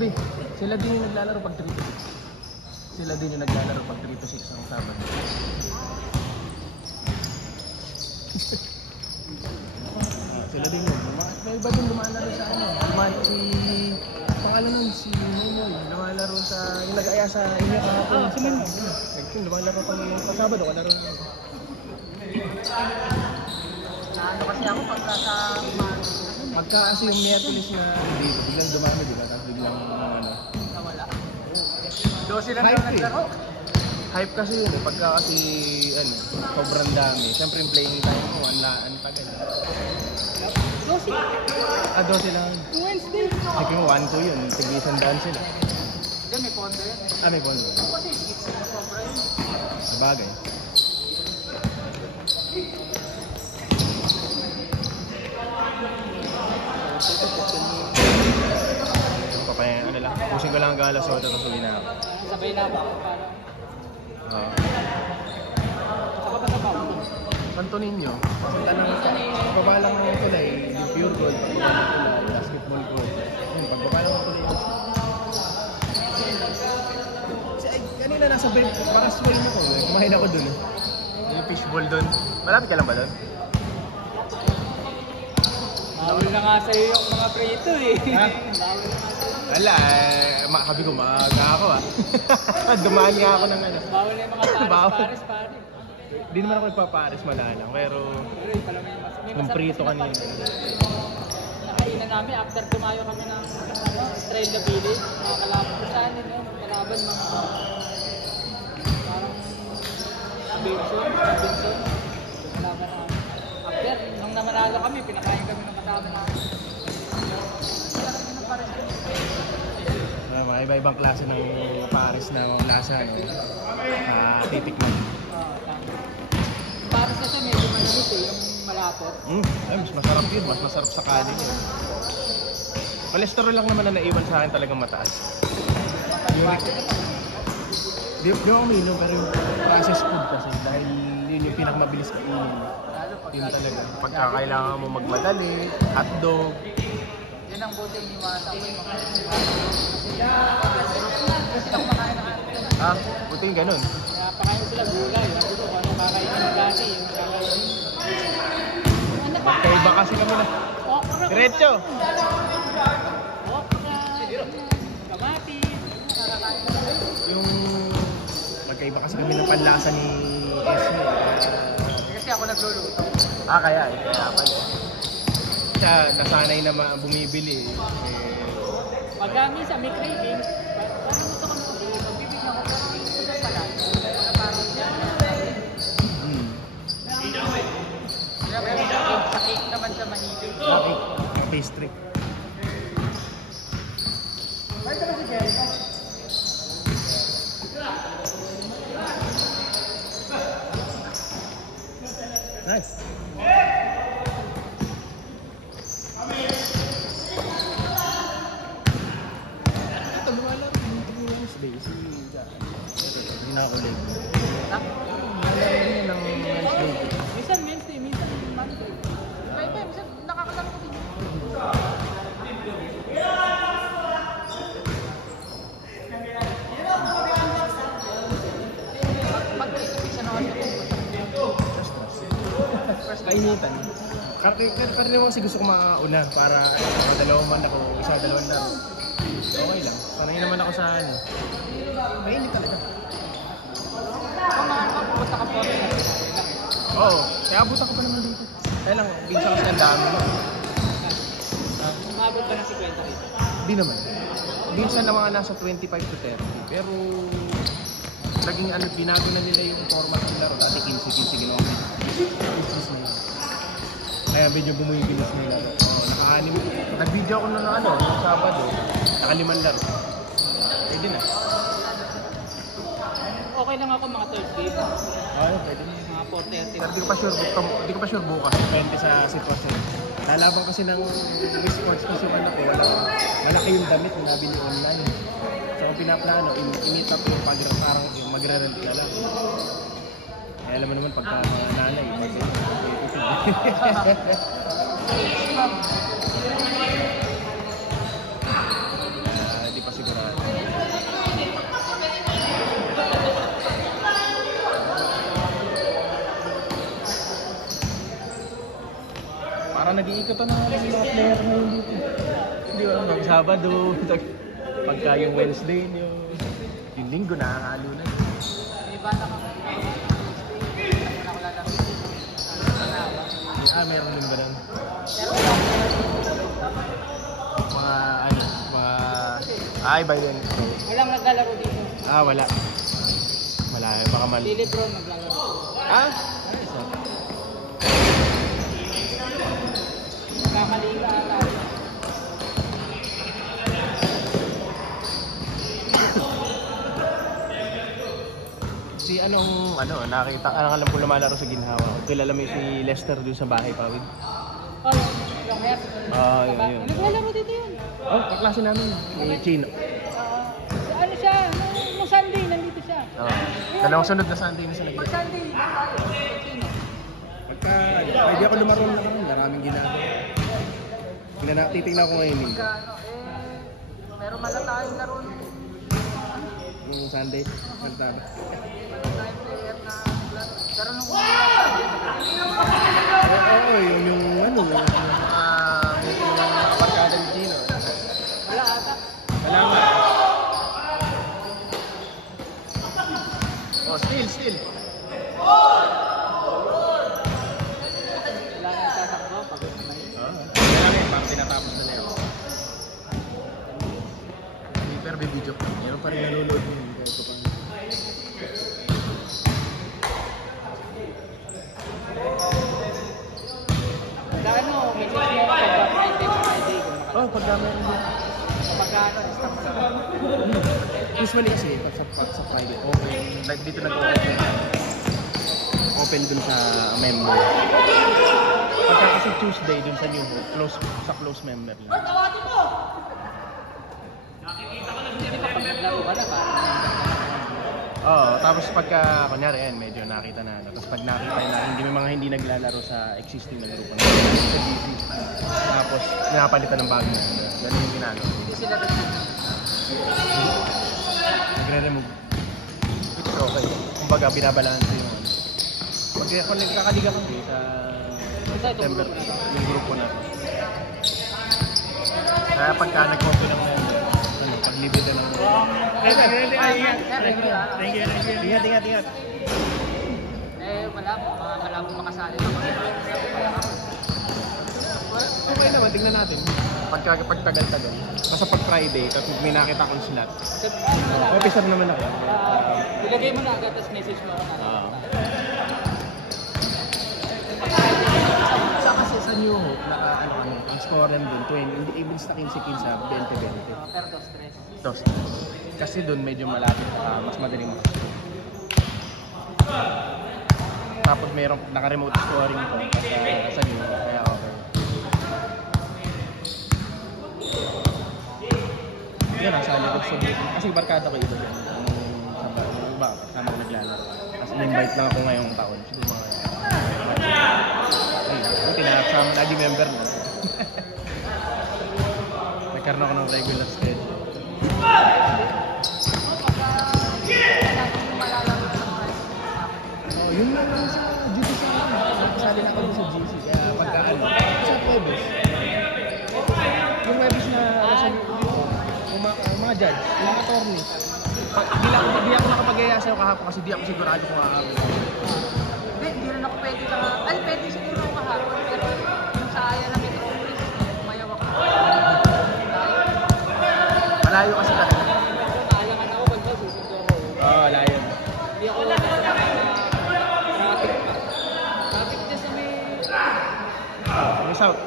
Abi, sila din yung naglalaro pag 3 to 6. Sila din yung naglalaro pag 3 to 6 ang Sabado. Sila din yun. May iba din lumalaro sa ano. Si pangalan nun, si Momoy. Lumalaro sa, yung nag-aya sa inyo kahapon. Si Momoy. Nagsin, lumalaro pa naman sa Sabado. Kalaro na ako. Ano kasi ako pagka sa Pagka kasi yung Neapolis na dito, biglang dumami, diba? Tapos biglang ano. nawala. 12 lang daw naglaro. Hype kasi yun eh. Pagka kasi ano, sobrang dami. Siyempre yung playing time mo, ang tagal. 12. 12 lang. Wednesday. Sige mo, 1-2 yun. Tig-isang daan sila. Hindi, may pondo yun. May pondo. Kasi it's sobra yun. Sabagay. Papaya, ano lang. Pusin ko lang ang galas o tapos uwi na ako. Sabay na ba? Oo. Saka ba na ba? Santo Niño. Punta ng pagbaba lang ng tulay, yung pure gold, basketball court. Yun, pagbaba lang ng tulay. Kanina nasa parang sway mo ko eh. Kumain ako dun eh. Yung fishball dun. Malapit ka lang ba dun? Bawal na nga sa'yo yung mga prito eh. Ha? Wala sabi ko maaga ako ah. Dumaan nga ako ng ano. Bawal na yung mga pares pare. Hindi naman ako nagpapares malalang, pero Pero pala may mas. kung prito kanina. Nakainan namin after tumayo kami ng Estrella Village. Mga kalaban ko saan yun, kalaban mga parang Benson. Kalaban namin. After, nung namanalo kami, pinakain kami ng kasama namin. Mga iba-ibang klase ng pares na lasa, no? Titikman. Pares na siya, medyo manalis eh, yung malapot. Mas masarap yun, mas masarap sa kanin yun. Cholesterol lang naman na naiwan sa akin talagang mataas. Di ako uminom, pero yung processed food kasi dahil yun yung pinakamabilis kainin. Yun talaga. Pagka kailangan mo magmadali, hotdog. Yun ang buti yung iwasan ko yung mga kasi kumakain na Buti yung ganun. kaya pakain ko sila gulay. Sabi ko, ano kakain ng gani, yung kakain. Magkaiba kasi kami na. Diretso! Okra, kamatis, Yung magkaiba kasi kami ng panlasa ni Esme. kasi ako nagluluto. Kaya eh. Kaya pala. Siya nasanay na bumibili eh. Pag minsan may cravings, parang gusto ko nung magbibig ako parang ito na pala. Parang siya. Kaya may sa cake naman siya mahilig. Pastry. Nice. Ito, lumala rin yung Wednesday. Hindi na ako late. Lumala rin ng Wednesday. Minsan Wednesday, minsan Monday. Iba-iba, minsan nakakalaro ko din. Pag-isip siya naman Kainitan. Pero naman kasi gusto ko mauna para dalawang man ako, dalawang laro. Okay lang. Sanay naman ako sa ano. Mainit talaga. kung makakapunta ka po Oo, kaya abutan ko pa naman dito. Kaya lang, minsan kasi ang dami mo. umabot ba ng 50 rito? Hindi naman. Minsan na mga nasa 25 to 30. Pero naging ano, binago na nila yung format ng laro. Dati 15-15 ginawa ko. Kaya medyo bumubilis nila. Naka-anim. Nag-video ako ng ano, ng Sabado. Naka-5 laro. Pwede na. Okay lang ako mga Thursday. Pwede na. Mga 4:30. Pero di ko pa sure bukas. Depende sa sitwasyon. Lalaban kasi ng esports kasi yung anak ko, malaki yung damit na nabili online. So ang pinaplano, in-meet up yung parang magre-rent na lang. Kaya alam mo naman pagka mga nanay, di pa nag-iikot na mga player ngayon dito. Hindi ko alam bang Sabado, pagka yung Wednesday, yung Linggo nakakalo na. May bata ka. Meron din ba nun? Pero wala. By then. Walang naglalaro dito. Wala. Wala, baka mal... Lili Bro naglalaro. Kakaliga ata. Nakita, alam ko lumalaro sa Ginhawa. Kilala mo si Lester dun sa bahay, Pawid? Oh, yung hair. Yun. Naglalaro dito yun. Kaklase namin, ni Chino. Ano siya? Nung Sunday, nandito siya. Dalawang sunod na Sunday na sila. Pag Sunday, Chino. Pagka, hindi ako lumaro na kami, maraming ginagawa. Titignan ko ngayon eh. Meron mala tayong laro Yung Sunday, nagtaba. Pero nung yung mga barkada ni Gino. wala ata. Wala nga. Still. Wala nang tatakbo. Pagod na yun. Kaya lang parang tinatapos na yun. Pero video ko. Meron pa rin nanonood yun. Ito pa. Dahil mo, message mo pagka Friday. Pagka meron din. Pagka stop ka. Usually kasi, sa Friday, open. Like dito nag-open. Open dun sa member. Pagka kasi Tuesday dun sa New Hope, close member lang. Hindi pa pag naglaro ka na ba? Tapos pagka, kunyari yan, medyo nakita na. Tapos pag nakita na, hindi naglalaro sa existing na grupo. Sa GC. Tapos, pinapalitan ng bago na. Ganun yung ginagawa. Hindi sila nag-remove. Nagre-remove. It's okay. Kumbaga, binabalanse yun. Pag nagkakaliga kami sa September, yung grupo na. Kaya pagka nag-copy ng pag-libid na ng... Ingat. Wala mo. Mga malabong makasali na. Okay naman, tingnan natin. Pagtagal-tagal. Basta pag Friday, tapos may nakita akong slot. Officer naman ako. Ilagay mo na agad, tapos message mo ako na. Kasi sa New Hope, ang score rin dun, 20, hindi ibig sa 15 sa 20-20. Pero stress. Dos. Kasi dun medyo malapit, mas madaling makascore. Tapos mayroong naka-remote scoring ko sa New Hope, kaya okay. Yan, nasa likod sa building. Kasi barkada ko iba yan. Sama ko naglalaro. Kasi in-invite lang ako ngayong taon. Siguro mga tinasama, lagi member na. Nagkaroon ako ng regular schedule. Yun lang sa GC sa akin. Kasali na ako sa GC. Kaya pagkaan sa Webis. Yung Webis na mga judge, mga attorney. Hindi ako nakapag-aya sa'yo kahapon kasi di ako sigurado kung kakapon. Hindi rin ako pwede ka. Pwede siguro ako kahapon. Pero yung sa aya na Metropolis, umayaw ako. Malayo kasi talaga. Maalangan ako pag susundo ako. Layo. Hindi ako traffic pa. Traffic dyan sa may... May south.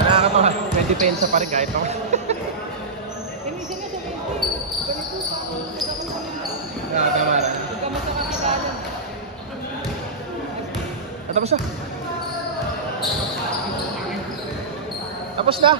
Nakakatawa. May depensa pa rin kahit ako. Tama na. Tapos na. Tapos na.